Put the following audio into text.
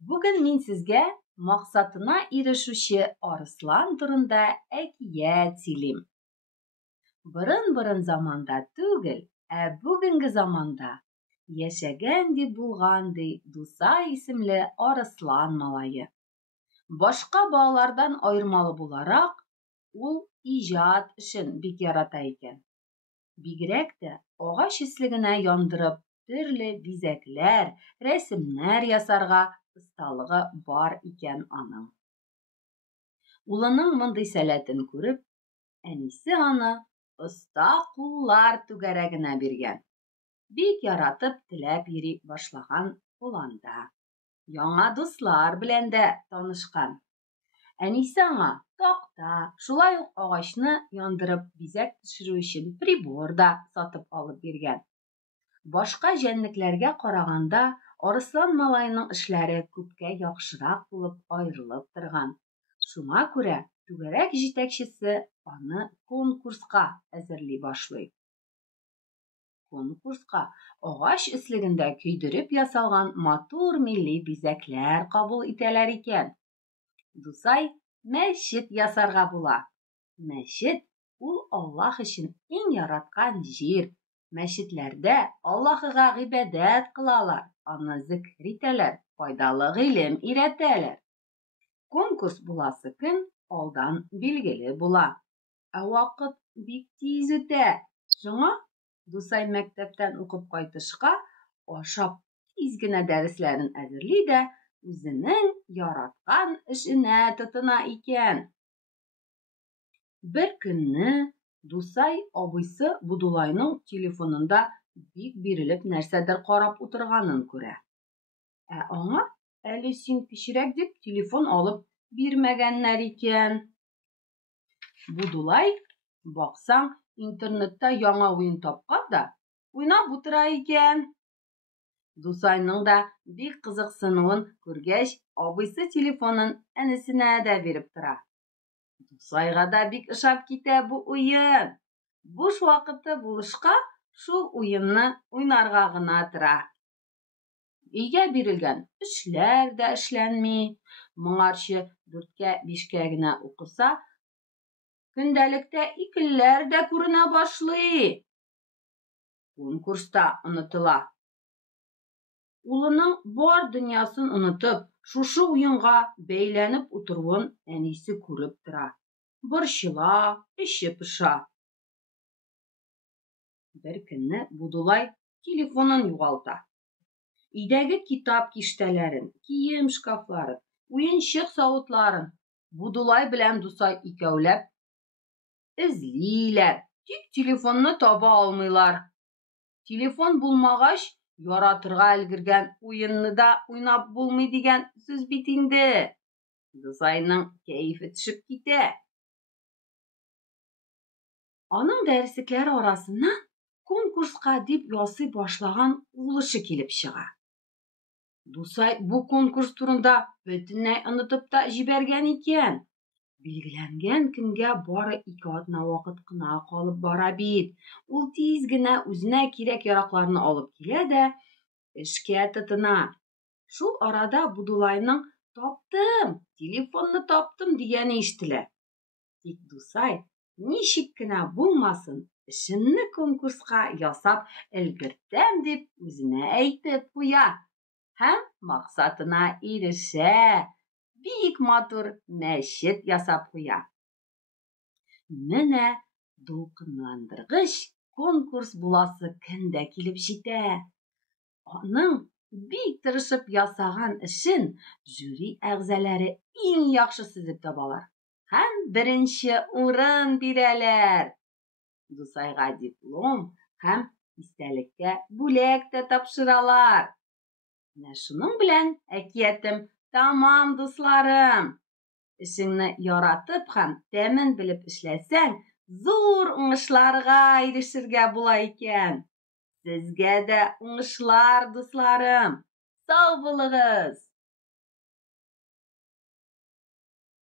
Бүген мин сезгә максатына ирешүче арыслан турында әкият сөйлим. Борын заманда түгел, бүгенге заманда яшәгән дип булган Дусай исемле арыслан малае. Башка балалардан аермалы буларак, ул иҗат эшен бик ярата икән. Бигрәк тә агач ислегенә яндырып, төрле бизәкләр, рәсемнәр ясарга осталыгы бар икән аның. Улының мондый сәләтен күреп, әнисе аны оста куллар түгәрәгенә биргән. Бик яратып теләп йөри башлаган анда. Яңа дуслар белән дә танышкан. Әнисе аңа такта, шулай ук агачны яндырып бизәк төшерү өчен прибор да сатып алып биргән. Башка җәнлекләргә караганда, арыслан малайның эшләре күпкә яхшырак булып аерылып торган. Шуңа күрә түгәрәк җитәкчесе аны конкурска әзерли башлый. Конкурска агач эслегендә көйдереп ясалган матур милли бизәкләр кабул итәләр икән. Дусай мәчет ясарга була. Мәчет ул Аллаһ өчен иң яраткан җир. Мәчетләрдә Аллаһыга гыйбадәт кылалар, аны зикр итәләр, файдалы гыйлем өйрәтәләр. Конкурс буласы көн алдан билгеле була. Вакыт бик тиз үтә. Шуңа Дусай мәктәптән укып кайтышка, ашап тиз генә дәресләрен әзерли дә, үзенең яраткан эшенә тотына икән. Бер көнне Дусай абыйсы Будулайның телефонында бик бирелеп нәрсәдер карап утырганын күрә. Аңа әле син кечерәк дип телефон алып бирмәгәннәр икән. Будулай, баксаң, интернетта яңа уен тапкан да, уйнап утыра икән. Дусайның да бик кызыксынуын күргәч, абыйсы телефонын әнисенә дә биреп тора. Дусайга да бик ошап китә бу уен. Буш вакыты булышка, шул уенны уйнарга гына тора. Өйгә бирелгән эшләр дә эшләнми, моңарчы 4-5 генә укыса, көндәлектә икеләр дә күренә башлый. Конкурста онытыла. Улының бар дөньясын онытып, шушы уенга бәйләнеп утыруын әнисе күреп тора. Борчыла, эче пыша. Бер көнне Будулай телефонын югалта. Өйдәге китап киштәләрен, кием шкафларын, уенчык савытларын Будулай белән Дусай икәүләп эзлиләр, тик телефонны таба алмыйлар. Телефон булмагач, яратырга өлгергән уенны да уйнап булмый дигән сүз бит инде. Дусайның кәефе төшеп китә. Аның дәресләре арасыннан конкурска дип ясый башлаган улышы килеп чыга. Дусай бу конкурс турында бөтенләй онытып та җибәргән икән. Билгеләнгән көнгә бары 2 атна вакыт кына калып бара бит. Ул тиз генә үзенә кирәк-яракларны алып килә дә эшкә тотына. Шул арада Будулайның "Таптым, телефонны таптым" дигәне ишетелә. Тик Дусай ничек кенә булмасын, эшенне конкурска ясап өлгертәм дип үзенә әйтеп куя. Һәм максатына ирешә. Бик матур мәчет ясап куя. Менә дулкынландыргыч конкурс буласы көн дә килеп җитә. Аның бик тырышып ясаган эшен жюри әгъзалары иң яхшысы дип табалар. Һәм беренче урын бирәләр. Дусайга диплом һәм истәлеккә бүләк тә тапшыралар. Менә шуның белән әкиятем тамам, дусларым. Эшеңне яратып һәм тәмен белеп эшләсәң, зур уңышларга ирешергә була икән. Сезгә дә уңышлар, дусларым. Сау булыгыз!